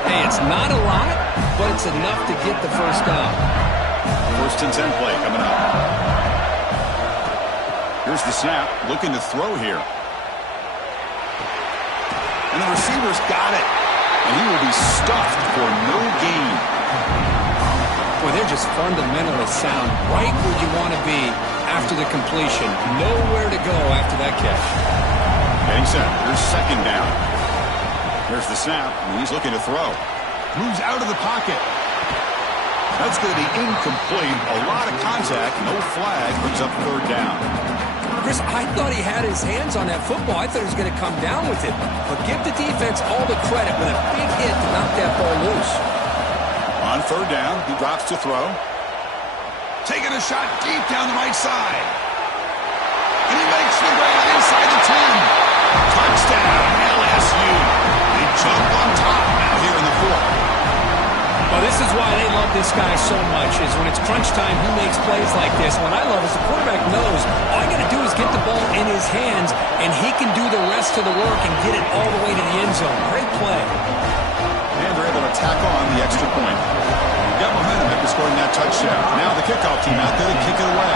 Hey, it's not a lot, but it's enough to get the first down. First and 10 play coming up. Here's the snap, looking to throw here. And the receiver's got it. And he will be stuffed for no gain. Boy, they're just fundamentally sound, right where you want to be after the completion. Nowhere to go after that catch. Getting set. Here's second down. There's the snap, and he's looking to throw. Moves out of the pocket. That's going to be incomplete. A lot of contact. No flag. Brings up third down. Chris, I thought he had his hands on that football. I thought he was going to come down with it. But give the defense all the credit with a big hit to knock that ball loose. On third down, he drops to throw. Taking a shot deep down the right side. And he makes the grab inside the 10. Touchdown, LSU. They jump on top now here in the fourth. Well, this is why they love this guy so much, is when it's crunch time, he makes plays like this. What I love is the quarterback knows all you got to do is get the ball in his hands, and he can do the rest of the work and get it all the way to the end zone. Great play. And they're able to tack on the extra point. Got momentum after scoring that touchdown. Now the kickoff team out there to kick it away.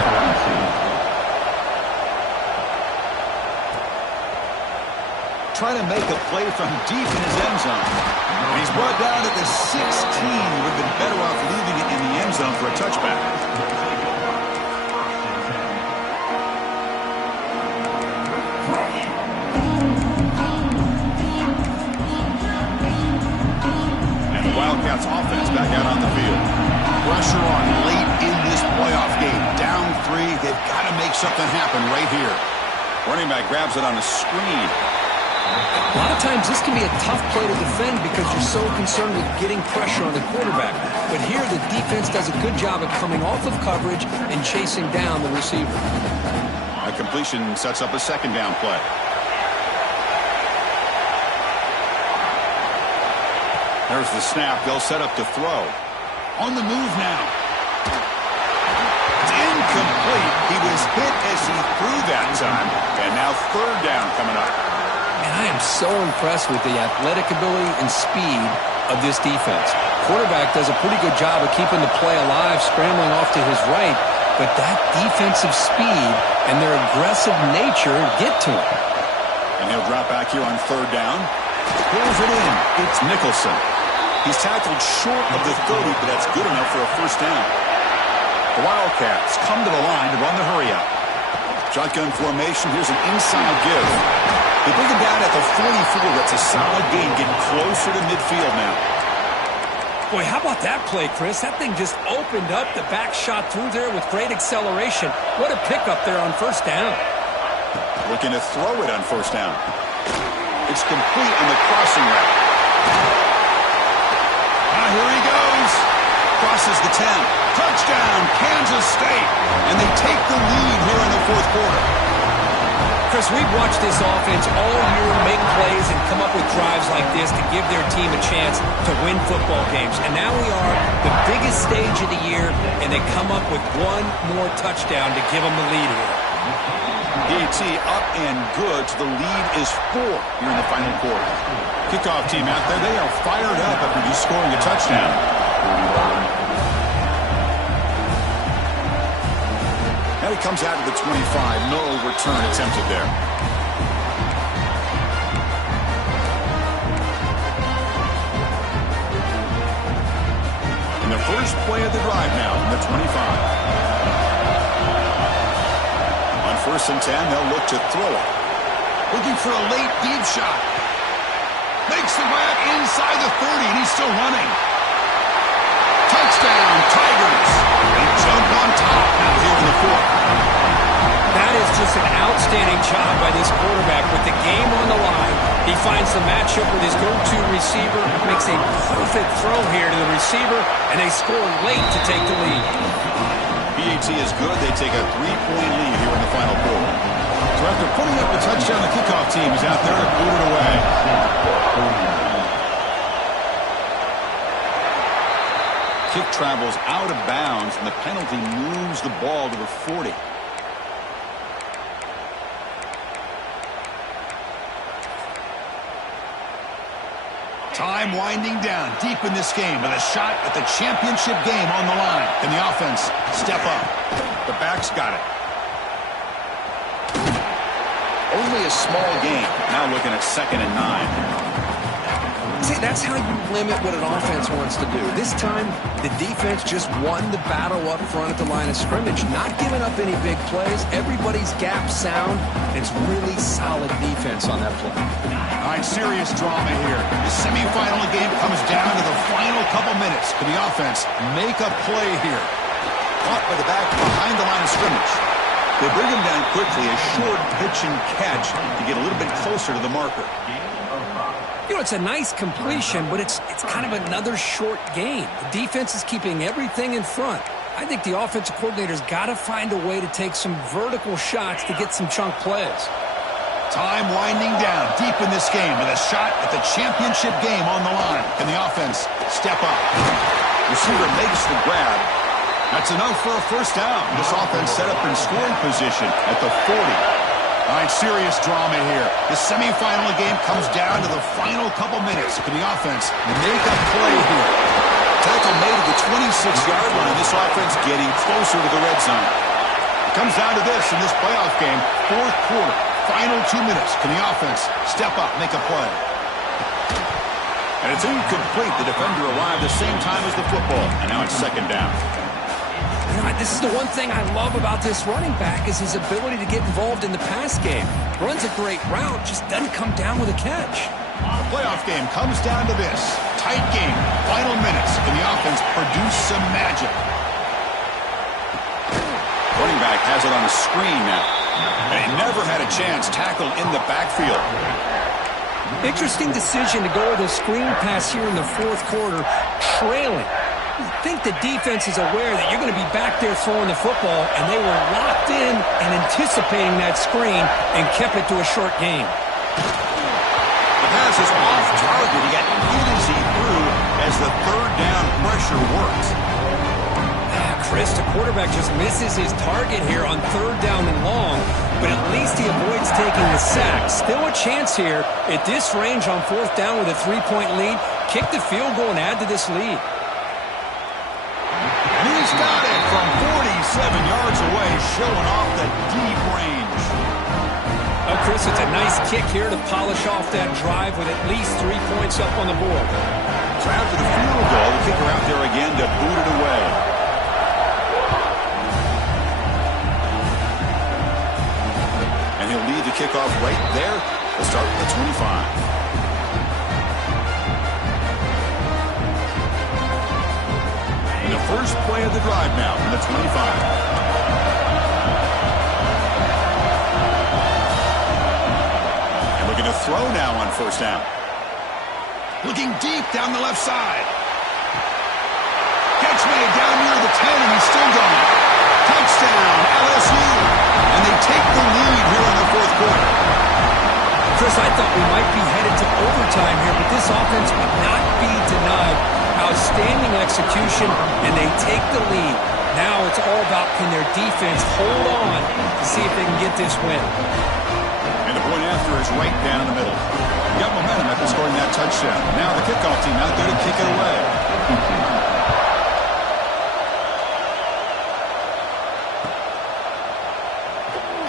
Trying to make a play from deep in his end zone. And he's brought down at the 16. Would have been better off leaving it in the end zone for a touchback. And the Wildcats offense back out on the field. Pressure on late in this playoff game. Down 3. They've got to make something happen right here. Running back grabs it on a screen. A lot of times this can be a tough play to defend because you're so concerned with getting pressure on the quarterback. But here the defense does a good job of coming off of coverage and chasing down the receiver. A completion sets up a second down play. There's the snap. They'll set up to throw. On the move now. It's incomplete. He was hit as he threw that time. And now third down coming up. And I am so impressed with the athletic ability and speed of this defense. Quarterback does a pretty good job of keeping the play alive, scrambling off to his right, but that defensive speed and their aggressive nature get to him. And he'll drop back here on third down. Pulls it in. It's Nicholson. He's tackled short of the 30, but that's good enough for a first down. The Wildcats come to the line to run the hurry-up. Shotgun formation. Here's an inside give. They bring him down at the 44. That's a solid gain, getting closer to midfield now. Boy, how about that play, Chris? That thing just opened up. The back shot through there with great acceleration. What a pickup there on first down. Looking to throw it on first down. It's complete on the crossing route. Now here he goes. Crosses the 10. Touchdown, Kansas State. And they take the lead here in the fourth quarter. Chris, we've watched this offense all year make plays and come up with drives like this to give their team a chance to win football games. And now we are the biggest stage of the year, and they come up with one more touchdown to give them the lead here. PAT up and good. So the lead is 4 here in the final quarter. Kickoff team out there. They are fired up after just scoring a touchdown. Now he comes out to the 25. No return attempted there. In the first play of the drive now from the 25. On first and 10, they'll look to throw it. Looking for a late deep shot. Makes the grab inside the 30, and he's still running. Touchdown, Tigers. They jump on top now here in the fourth. That is just an outstanding job by this quarterback with the game on the line. He finds the matchup with his go-to receiver, makes a perfect throw here to the receiver, and they score late to take the lead. PAT is good. They take a 3-point lead here in the final quarter. So after putting up the touchdown, the kickoff team is out there to boot it away. Kick travels out of bounds, and the penalty moves the ball to the 40. Time winding down deep in this game with a shot at the championship game on the line. Can the offense step up? The back's got it. Only a small gain. Now looking at 2nd and 9. See, that's how you limit what an offense wants to do. This time, the defense just won the battle up front at the line of scrimmage, not giving up any big plays. Everybody's gap sound. It's really solid defense on that play. All right, serious drama here. The semifinal game comes down to the final couple minutes. Can the offense make a play here? Caught by the back behind the line of scrimmage. They bring him down quickly, a short pitch and catch to get a little bit closer to the marker. You know, it's a nice completion, but it's kind of another short game. The defense is keeping everything in front. I think the offensive coordinator's got to find a way to take some vertical shots to get some chunk plays. Time winding down deep in this game with a shot at the championship game on the line. Can the offense step up? Receiver makes the grab. That's enough for a first down. This offense set up in scoring position at the 40. All right, serious drama here. The semifinal game comes down to the final couple minutes. Can the offense make a play here? Tackle made at the 26-yard line. This offense getting closer to the red zone. It comes down to this in this playoff game. Fourth quarter, final 2 minutes. Can the offense step up, make a play? And it's incomplete. The defender arrived the same time as the football. And now it's second down. This is the one thing I love about this running back is his ability to get involved in the pass game. Runs a great route, just doesn't come down with a catch. The playoff game comes down to this. Tight game, final minutes. Can the offense produce some magic? Running back has it on the screen now. And he never had a chance tackled in the backfield. Interesting decision to go with a screen pass here in the fourth quarter, trailing. I think the defense is aware that you're going to be back there throwing the football, and they were locked in and anticipating that screen and kept it to a short game. The pass is off target. He got hit as he threw as the third down pressure works. Chris, the quarterback just misses his target here on third down and long, but at least he avoids taking the sack. Still a chance here at this range on fourth down with a 3-point lead. Kick the field goal and add to this lead. And he's got it from 47 yards away, showing off the deep range. Oh, Chris, it's a nice kick here to polish off that drive with at least 3 points up on the board. So after the field goal, the kicker out there again to boot it away. And he'll lead the kickoff right there. We'll start with the 25. And the first play of the drive now from the 25. And looking to throw now on first down. Looking deep down the left side. Catch made down near the 10, and he's still going. Touchdown, LSU. And they take the lead here in the fourth quarter. Chris, I thought we might be headed to overtime here, but this offense would not be denied. Outstanding execution, and they take the lead. Now it's all about can their defense hold on to see if they can get this win. And the point after is right down the middle. You got momentum after scoring that touchdown. Now the kickoff team out there to kick it away.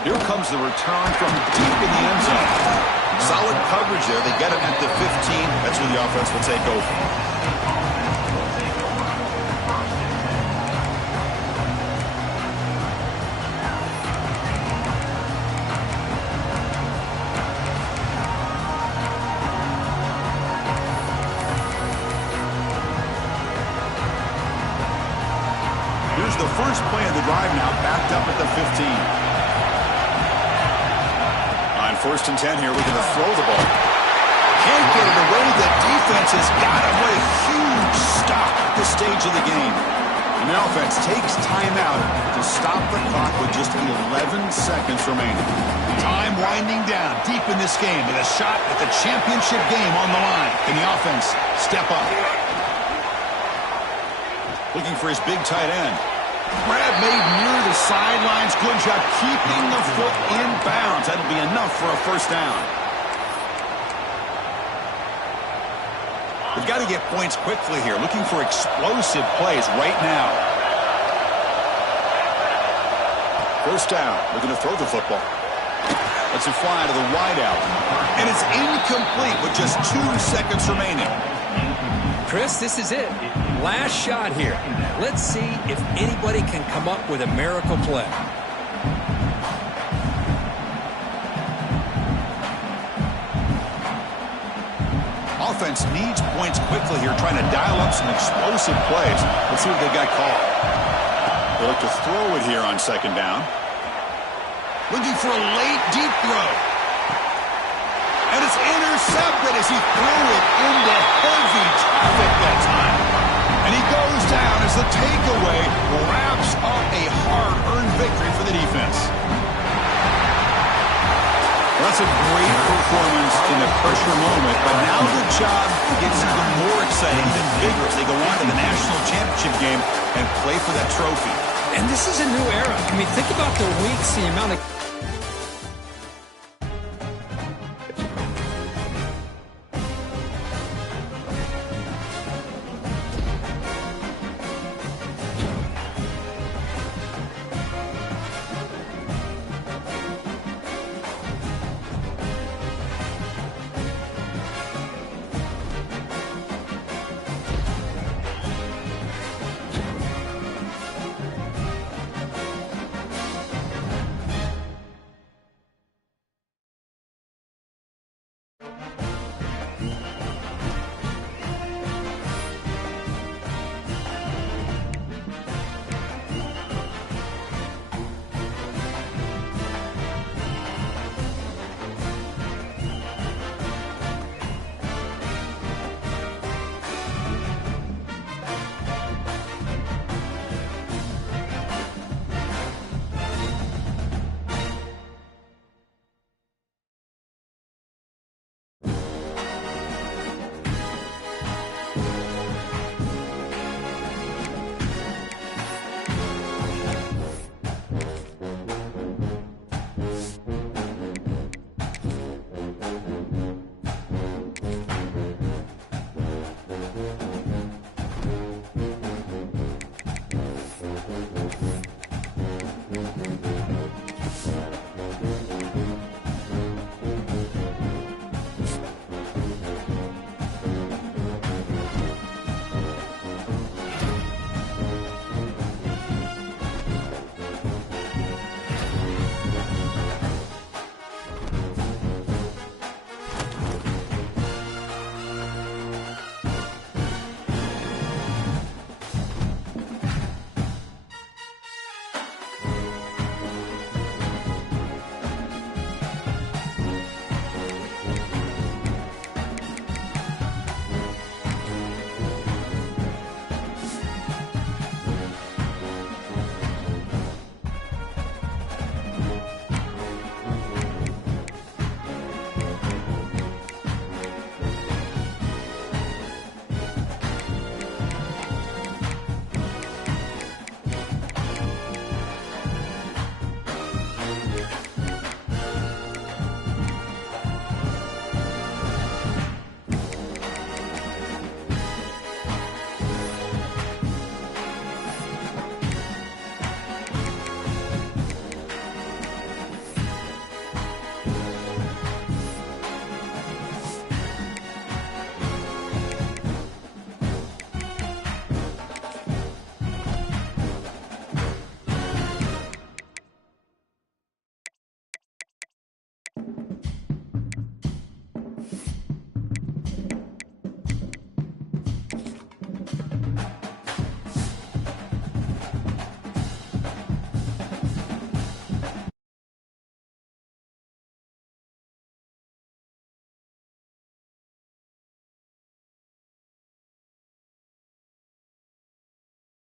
Here comes the return from deep in the end zone. Solid coverage there. They get him at the 15. That's where the offense will take over. Here's the first play of the drive now, backed up at the 15. On first and 10 here, we're going to throw the ball. Can't get it away. The defense has got him. What a huge stop at this stage of the game. And the offense takes timeout to stop the clock with just 11 seconds remaining. Time winding down deep in this game with a shot at the championship game on the line. Can the offense step up? Looking for his big tight end. Grab made near the sidelines. Good job keeping the foot in bounds. That'll be enough for a first down. They've got to get points quickly here. Looking for explosive plays right now. First down. We're going to throw the football. Let's it fly to the wideout. And it's incomplete with just 2 seconds remaining. Chris, this is it. Last shot here. Let's see if anybody can come up with a miracle play. Offense needs points quickly here, trying to dial up some explosive plays. Let's see what they got called. They look to throw it here on second down. Looking for a late, deep throw. And it's intercepted as he threw it into heavy traffic that time. And he goes down as the takeaway wraps up a hard-earned victory for the defense. Well, that's a great performance in the pressure moment, but now the job gets even more exciting than vigorous. They go on to the national championship game and play for that trophy. And this is a new era. I mean, think about the weeks, the amount of